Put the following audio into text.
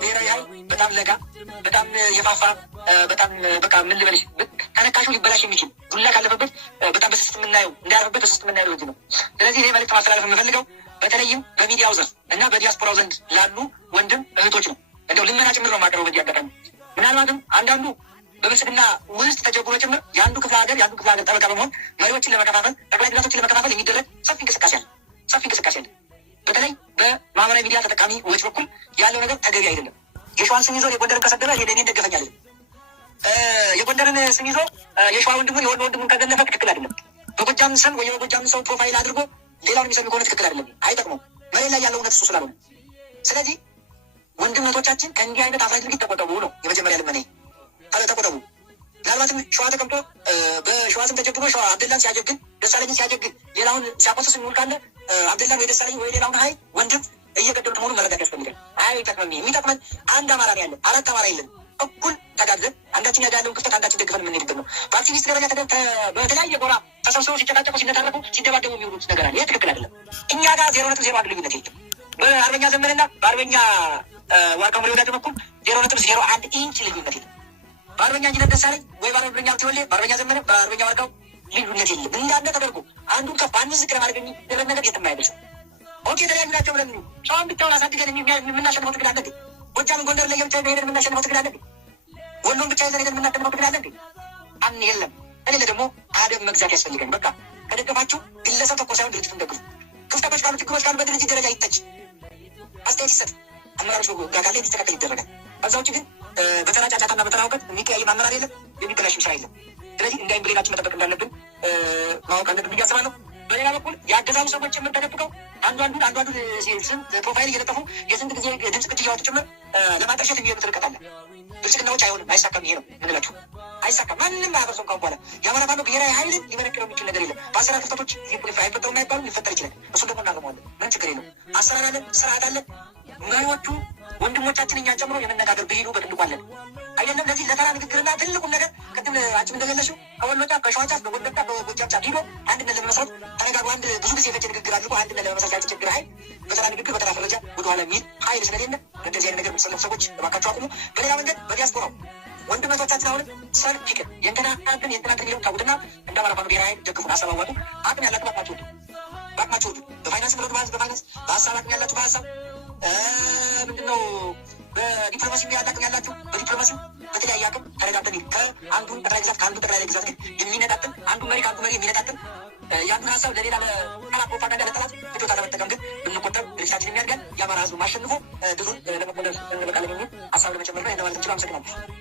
ብሔራዊ ኃይል በጣም ለጋ፣ በጣም የፋፋ፣ በጣም በቃ ምን ልበልሽ ተነካሹ ሊበላሽ የሚችል ዱላ ካለፈበት በጣም በስስት የምናየው እንዳያረፍበት በስስት የምናየው ልጅ ነው። ስለዚህ ይሄ መልዕክት ማስተላለፍ የምፈልገው በተለይም በሚዲያው ዘርፍ እና በዲያስፖራው ዘንድ ላሉ ወንድም እህቶች ነው። እንደው ልመና ጭምር ነው የማቀርበው በዚህ አጋጣሚ። ምናልባትም አንዳንዱ በብልጽግና ውስጥ ተጀግሮ ጭምር የአንዱ ክፍለ ሀገር ጠበቃ በመሆን መሪዎችን ለመከፋፈል ጠቅላይ ግዛቶችን ለመከፋፈል የሚደረግ ሰፊ እንቅስቃሴ አለ። በተለይ በማህበራዊ ሚዲያ ተጠቃሚዎች በኩል ያለው ነገር ተገቢ አይደለም። የሸዋን ስም ይዞ የጎንደርን ከሰደበ እኔን ደገፈኝ አይደለም። የጎንደርን ስም ይዞ የሸዋ ወንድሙን የወሎ ወንድሙን ከገለፈ ትክክል አይደለም። በጎጃም ስም ወይ በጎጃም ሰው ፕሮፋይል አድርጎ ሌላውን የሚሰሚ ከሆነ ትክክል አይደለም፣ አይጠቅመውም። መሬት ላይ ያለው እውነት እሱ ስላልሆነ፣ ስለዚህ ወንድምነቶቻችን ከእንዲህ አይነት አፍራሽ ድርጊት ተቆጠቡ ነው የመጀመሪያ ልመና። ተቆጠቡ። ምናልባትም ሸዋ ተቀምጦ በሸዋ ስም ተጀግኖ ሸዋ አብደላን ሲያጀግን ደሳለኝን ሲያጀግን ሌላውን ሲያቆስስ የሚውል ካለ አብደላን ወይ ደሳለኝ ወይ ሌላውን ሀይ ወንድም እየገደሉት መሆኑን መረዳት ያስፈልጋል። አይጠቅመም። የሚጠቅመን አንድ አማራ ነው ያለን፣ አራት አማራ የለን። እኩል ተጋግዘን አንዳችን ያለውን ክፍተት አንዳችን ደግፈን የምንሄድበት ነው። በአክቲቪስት ደረጃ በተለያየ ጎራ ተሰብስበው ሲጨቃጨቁ፣ ሲነታረቁ፣ ሲደባደቡ የሚውሉት ነገር አለ። ይህ ትክክል አይደለም። እኛ ጋር 0.01 ልዩነት የለም። በአርበኛ ዘመንና በአርበኛ ዋርካው ወዳጅ በኩል 0.01 ኢንች ልዩነት የለም። በአርበኛ ኢንጂነር ደሳለኝ ወይ በአርበኛ ትወሌ፣ በአርበኛ ዘመነ፣ በአርበኛ ዋርካው ልዩነት የለም። እንዳለ ተደርጎ አንዱን ከፍ አንዱን ዝቅ ለማድረግ የሚደረግ ነገር የትም አይደርስም። ኦኬ የተለያዩ ናቸው ብለን ሸዋን ብቻውን አሳድገን የምናሸንፈው ትግል አለብን። ጎጃምን ጎንደር ላይ ብቻ ሄደን የምናሸንፈው ትግል አለብን። ወሎን ብቻ ይዘን ሄደን የምናሸንፈው ትግል አለብን። የለም እኔ ደግሞ አደብ መግዛት ያስፈልገን። በቃ ከደገፋችሁ ግለሰብ ተኮር ሳይሆን ድርጅቱን ደግፉ። ክፍተቶች ካሉ ችግሮች ካሉ በድርጅት ደረጃ ይተች፣ አስተያየት ይሰጥ፣ አመራሮች ጋር ካለ እንዲስተካከል ይደረጋል። ከዛ ውጭ ግን በተራ ጫጫታና በተራ እውቀት የሚቀያይም አመራር የለም፣ የሚበላሽም ስራ የለም። ስለዚህ እንዳይም ብሌናችን መጠበቅ እንዳለብን ማወቅ አለብን ብዬ አስባለሁ። በሌላ በኩል የአገዛዙ ሰዎች የምንተደብቀው አንዷንዱን ስም ፕሮፋይል እየለጠፉ የስንት ጊዜ ድምፅ ቅጅያዎች ጭምር ለማጠርሸት የሚሄዱት ርቀት አለ። ብልጽግናዎች አይሆንም፣ አይሳካም። ይሄ ነው ምንላችሁ፣ አይሳካም። ማንም አያፈርሰው ካሁን በኋላ የአማራ ፋኖ ብሔራዊ ኃይልን ሊመነቅረው የሚችል ነገር የለም። በአሰራር ክፍተቶች አይፈጠሩም አይባሉም፣ ሊፈጠር ይችላል። እሱን ደግሞ እናርመዋለን። ምንም ችግር የለው። አሰራር አለን፣ ስርዓት አለን። መሪዎቹ ወንድሞቻችን እኛን ጨምሮ የመነጋገር ብሄዱ በትልቁ አለን አይደለም። ለዚህ ለተራ ንግግርና ትልቁን ነገር ቅድም አንቺም እንደገለሽው ከወሎ ጫፍ፣ ከሸዋ ጫፍ፣ ከጎንደር ጫፍ፣ ከጎጃም ጫፍ ሂዶ አንድነት ለመመስረት ተነጋግሮ አንድ ብዙ ጊዜ የፈጀ ንግግር አድርጎ አንድነት ለመመስረት ያልተቸገረ ኃይል በተራ ንግግር በተራ ፈረጃ ወደኋላ የሚል ኃይል ስለሌለ እንደዚህ አይነት ነገር የሚሰለፉ ሰዎች እባካችሁ አቁሙ። በሌላ መንገድ በዲያስፖራው ወንድመቶቻችን አሁንም ሰልፍ ይቅር የእንትና የሚለውን ታውትና እንደ አማራ ፋኖ ብሔራዊ ኃይል ደግፉን፣ አሰባዋጡ። አቅም ያላችሁ በአቅማችሁ ወጡ። በፋይናንስ ብረት በፋይናንስ በሀሳብ አቅም ያላችሁ በሀሳብ ምንድነው በዲፕሎማሲ ያላችሁ በዲፕሎማሲ በተለያየ አቅም ተረጋግጠን ከአንዱን ጠቅላይ ግዛት ከአንዱ ጠቅላይ ግዛት ግን የሚነጣጥን አንዱ መሪ ከአንዱ መሪ የሚነጣጥን የአንዱን ሀሳብ ለሌላ ለጠላት ፕሮፓጋንዳ ለጠላት ፍጆታ ለመጠቀም ግን ብንቆጠብ ድርሻችን የሚያድጋል። የአማራ ሕዝብ ማሸንፎ ድሉን ለመቆደር እንበቃለን የሚል ሀሳብ ለመጨመር ነው ለማለት እንችላለን። አመሰግናለሁ።